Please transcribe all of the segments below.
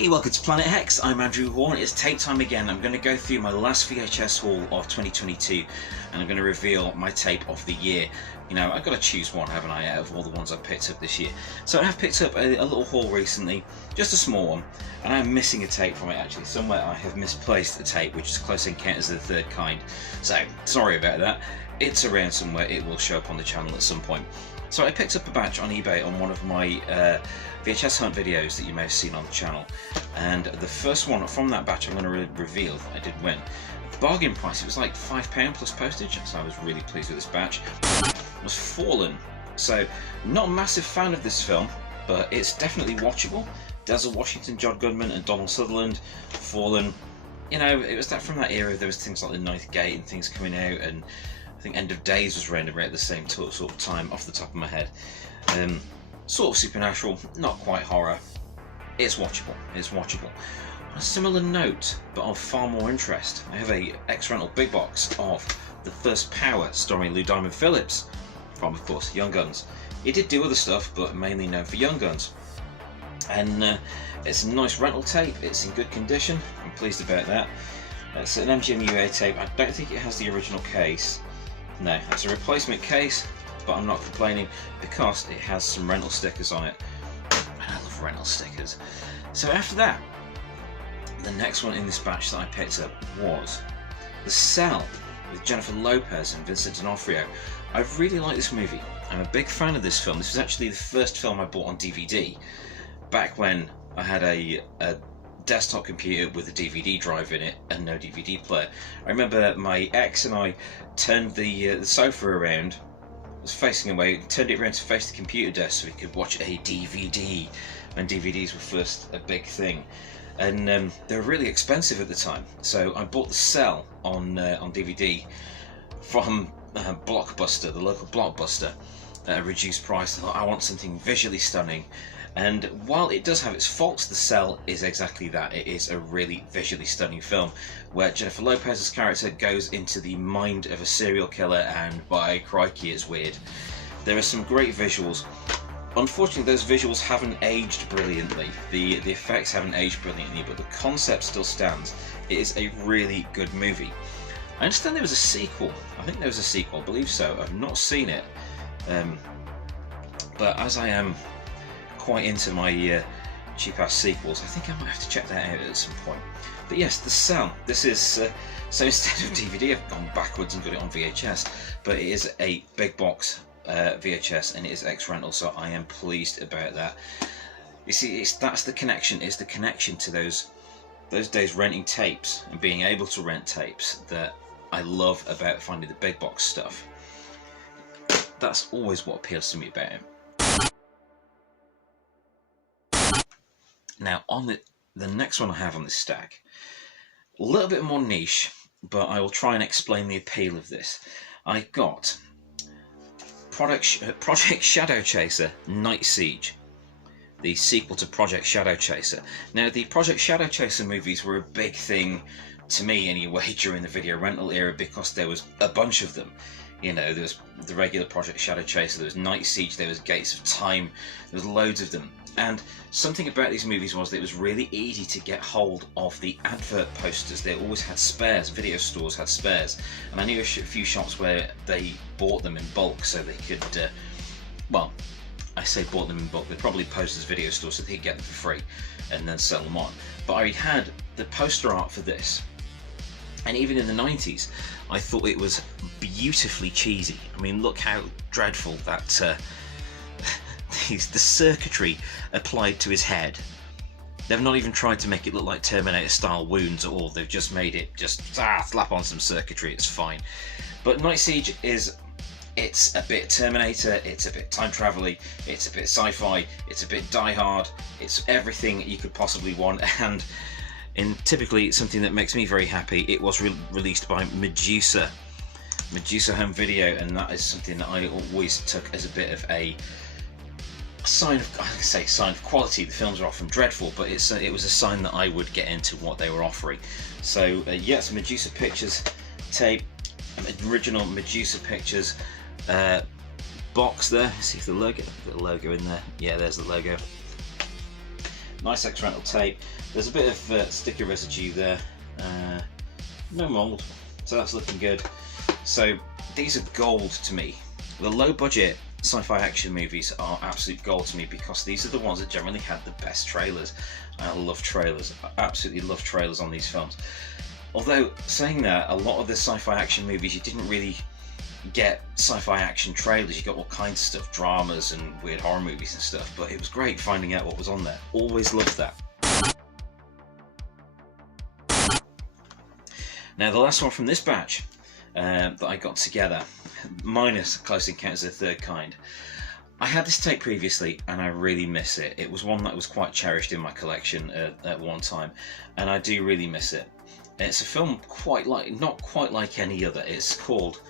Hey, welcome to Planet Hex. I'm Andrew Hawnt. It's tape time again. I'm going to go through my last VHS haul of 2022 and I'm going to reveal my tape of the year. You know, I've got to choose one, haven't I, out of all the ones I've picked up this year. So I have picked up a little haul recently, just a small one, and I'm missing a tape from it actually. Somewhere I have misplaced the tape, which is Close Encounters of the Third Kind. So, sorry about that. It's around somewhere. It will show up on the channel at some point. So I picked up a batch on eBay on one of my VHS hunt videos that you may have seen on the channel, and the first one from that batch I'm going to reveal I did win. The bargain price, it was like £5 plus postage, so I was really pleased with this batch. It was Fallen. So not a massive fan of this film, but it's definitely watchable. Denzel Washington, John Goodman and Donald Sutherland. Fallen, you know, it was that from that era. There was things like The Ninth Gate and things coming out, and I think End of Days was around about the same sort of time off the top of my head. Sort of supernatural, not quite horror. It's watchable. It's watchable. On a similar note, but of far more interest, I have a X-Rental big box of The First Power, starring Lou Diamond Phillips, from, of course, Young Guns. He did do other stuff, but mainly known for Young Guns. And it's a nice rental tape. It's in good condition. I'm pleased about that. It's an MGM-UA tape. I don't think it has the original case. No, it's a replacement case, but I'm not complaining because it has some rental stickers on it. And I love rental stickers. So after that, the next one in this batch that I picked up was The Cell with Jennifer Lopez and Vincent D'Onofrio. I really like this movie. I'm a big fan of this film. This was actually the first film I bought on DVD back when I had a desktop computer with a DVD drive in it and no DVD player. I remember my ex and I turned the sofa around, was facing away, turned it around to face the computer desk so we could watch a DVD when DVDs were first a big thing, and they were really expensive at the time. So I bought The Cell on DVD from Blockbuster, the local Blockbuster, at a reduced price. I thought, I want something visually stunning. And while it does have its faults, The Cell is exactly that. It is a really visually stunning film where Jennifer Lopez's character goes into the mind of a serial killer, and by crikey, it's weird. There are some great visuals. Unfortunately, those visuals haven't aged brilliantly. The effects haven't aged brilliantly, but the concept still stands. It is a really good movie. I understand there was a sequel. I think there was a sequel, I believe so. I've not seen it. But as I am quite into my cheap-ass sequels, I think I might have to check that out at some point. But yes, The Cell. This is so instead of DVD, I've gone backwards and got it on VHS. But it is a big box VHS, and it is X-Rental, so I am pleased about that. You see, that's the connection. Is the connection to those days renting tapes and being able to rent tapes that I love about finding the big box stuff. That's always what appeals to me about it. Now, on the next one I have on this stack, a little bit more niche, but I will try and explain the appeal of this. I got Project Shadow Chaser Night Siege, the sequel to Project Shadow Chaser. Now, the Project Shadow Chaser movies were a big thing to me anyway during the video rental era because there was a bunch of them. You know, there was the regular Project Shadow Chaser, there was Night Siege, there was Gates of Time, there was loads of them. And something about these movies was that it was really easy to get hold of the advert posters. They always had spares, video stores had spares. And I knew a few shops where they bought them in bulk so they could, well, I say bought them in bulk, they probably posed as video stores so they could get them for free and then sell them on. But I had the poster art for this. And even in the 90s, I thought it was beautifully cheesy. I mean, look how dreadful that the circuitry applied to his head. They've not even tried to make it look like Terminator-style wounds at all. They've just made it just slap on some circuitry. It's fine. But Night Siege it's a bit Terminator. It's a bit time travel-y. It's a bit sci-fi. It's a bit Die Hard. It's everything you could possibly want. And typically something that makes me very happy, it was released by Medusa Home Video, and that is something that I always took as a bit of a sign of quality. The films are often dreadful, but it was a sign that I would get into what they were offering. So yes, Medusa Pictures tape, original Medusa Pictures box there. See if the logo in there. Yeah, there's the logo. nice X-Rental tape. There's a bit of sticker residue there, no mould, so that's looking good. So these are gold to me. The low budget sci-fi action movies are absolute gold to me because these are the ones that generally had the best trailers. I love trailers, I absolutely love trailers on these films. Although, saying that, a lot of the sci-fi action movies, you didn't really get sci-fi action trailers, you got all kinds of stuff, dramas and weird horror movies and stuff, but it was great finding out what was on there. Always loved that. Now the last one from this batch that I got together, minus Close Encounters of the Third Kind. I had this tape previously and I really miss it. It was one that was quite cherished in my collection at one time, and I do really miss it. It's a film not quite like any other. It's called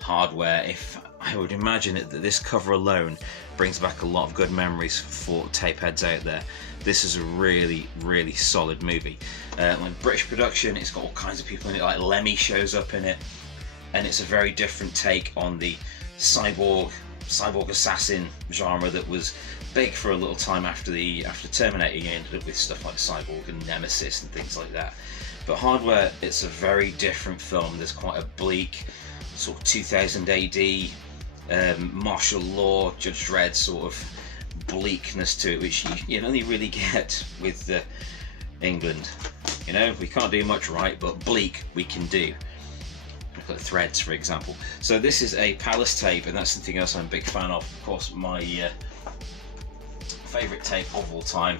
Hardware. If I would imagine it, that this cover alone brings back a lot of good memories for tape heads out there. This is a really, really solid movie. Like British production, it's got all kinds of people in it, like Lemmy shows up in it, and it's a very different take on the cyborg assassin genre that was big for a little time after Terminator. You ended up with stuff like Cyborg and Nemesis and things like that. But Hardware, it's a very different film. There's quite a bleak sort of 2000 AD martial law, Judge Dredd sort of bleakness to it, which you only really get with England. You know, we can't do much right, but bleak we can do. Look at Threads, for example. So this is a Palace tape, and that's something else I'm a big fan of. Of course, my favourite tape of all time,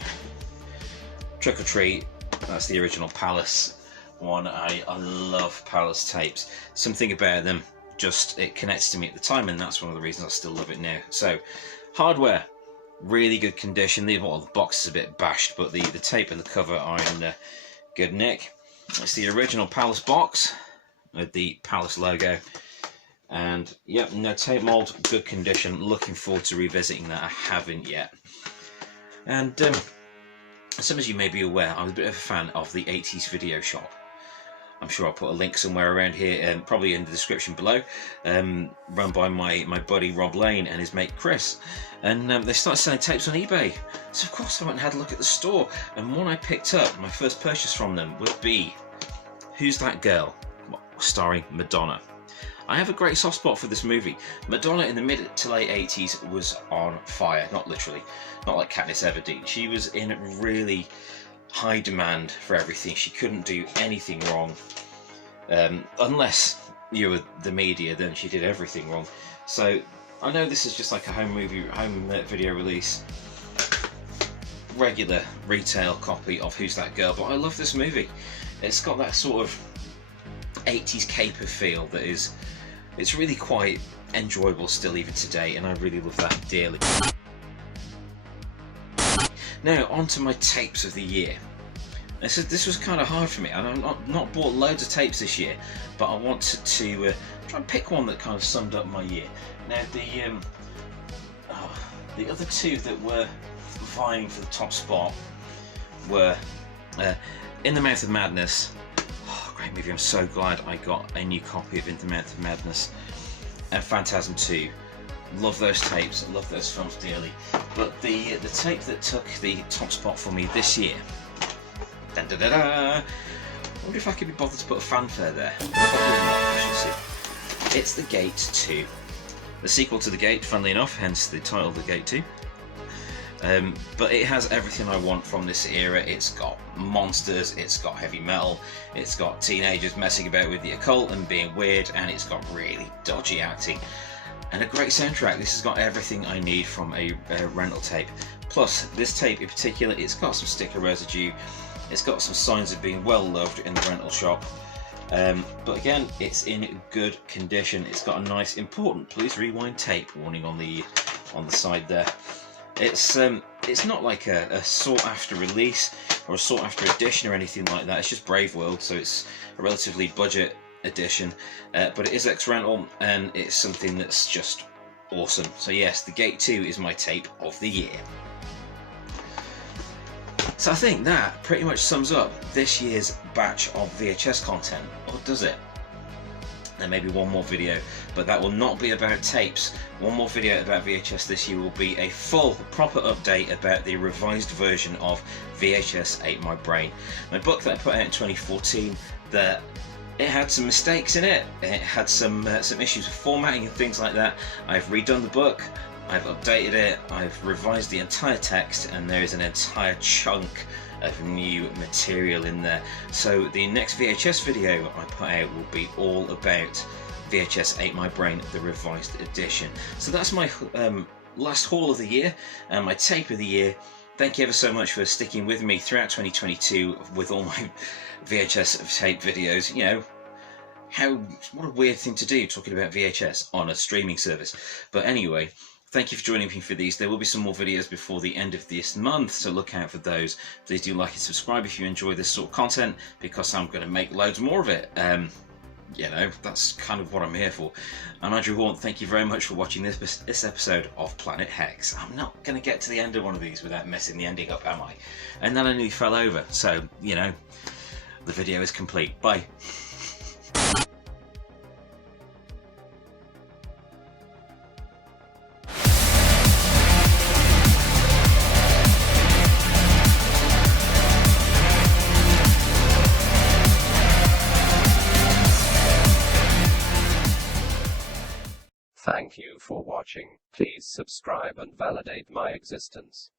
Trick or Treat. That's the original Palace one. I love Palace tapes. Something about them, just it connects to me at the time, and that's one of the reasons I still love it now. So, Hardware, really good condition. The box is a bit bashed, but the tape and the cover are in good nick. It's the original Palace box with the Palace logo, and yep, no tape mold, good condition. Looking forward to revisiting that. I haven't yet. And some of you may be aware, I'm a bit of a fan of the 80s Video Shop. I'm sure I'll put a link somewhere around here, probably in the description below, run by my buddy Rob Lane and his mate Chris. And they started selling tapes on eBay. So of course I went and had a look at the store, and one I picked up, my first purchase from them, would be Who's That Girl? Starring Madonna. I have a great soft spot for this movie. Madonna in the mid to late 80s was on fire, not literally, not like Katniss Everdeen. She was in really high demand for everything. She couldn't do anything wrong. Unless you were the media, then she did everything wrong. So I know this is just like a home video release, regular retail copy of Who's That Girl, but I love this movie. It's got that sort of 80s caper feel that it's really quite enjoyable still even today, and I really love that dearly. Now on to my tapes of the year. This was kind of hard for me, and I've not bought loads of tapes this year, but I wanted to try and pick one that kind of summed up my year. Now the other two that were vying for the top spot were In the Mouth of Madness. Great movie. I'm so glad I got a new copy of In the Mouth of Madness, and Phantasm 2. Love those tapes, love those films dearly. But the tape that took the top spot for me this year, dun, dun, dun, dun, I wonder if I could be bothered to put a fanfare there. Probably not, I shall see. It's The Gate 2. The sequel to The Gate, funnily enough, hence the title The Gate 2. But it has everything I want from this era. It's got monsters, it's got heavy metal, it's got teenagers messing about with the occult and being weird, and it's got really dodgy acting. And a great soundtrack. This has got everything I need from a rental tape. Plus, this tape in particular, it's got some sticker residue, it's got some signs of being well loved in the rental shop. But again, it's in good condition. It's got a nice, important "Please rewind" tape warning on the side there. It's not like a sought-after release or a sought-after edition or anything like that. It's just Brave World, so it's a relatively budget edition, but it is X-Rental, and it's something that's just awesome. So yes, The Gate 2 is my tape of the year. So I think that pretty much sums up this year's batch of VHS content, or does it? and maybe one more video, but that will not be about tapes. One more video about VHS this year will be a full, proper update about the revised version of VHS Ate My Brain. My book that I put out in 2014, that it had some mistakes in it. It had some issues with formatting and things like that. I've redone the book, I've updated it, I've revised the entire text, and there is an entire chunk of new material in there. So the next VHS video I put out will be all about VHS Ate My Brain, the revised edition. So that's my last haul of the year and my tape of the year. Thank you ever so much for sticking with me throughout 2022 with all my VHS tape videos. You know, what a weird thing to do, talking about VHS on a streaming service. But anyway, thank you for joining me for these. There will be some more videos before the end of this month, so look out for those. Please do like and subscribe if you enjoy this sort of content, because I'm going to make loads more of it. You know, that's kind of what I'm here for. I'm Andrew Hawnt. Thank you very much for watching this episode of Planet Hex. I'm not going to get to the end of one of these without messing the ending up, am I? And then I nearly fell over, so, you know, the video is complete. Bye. Thank you for watching. Please subscribe and validate my existence.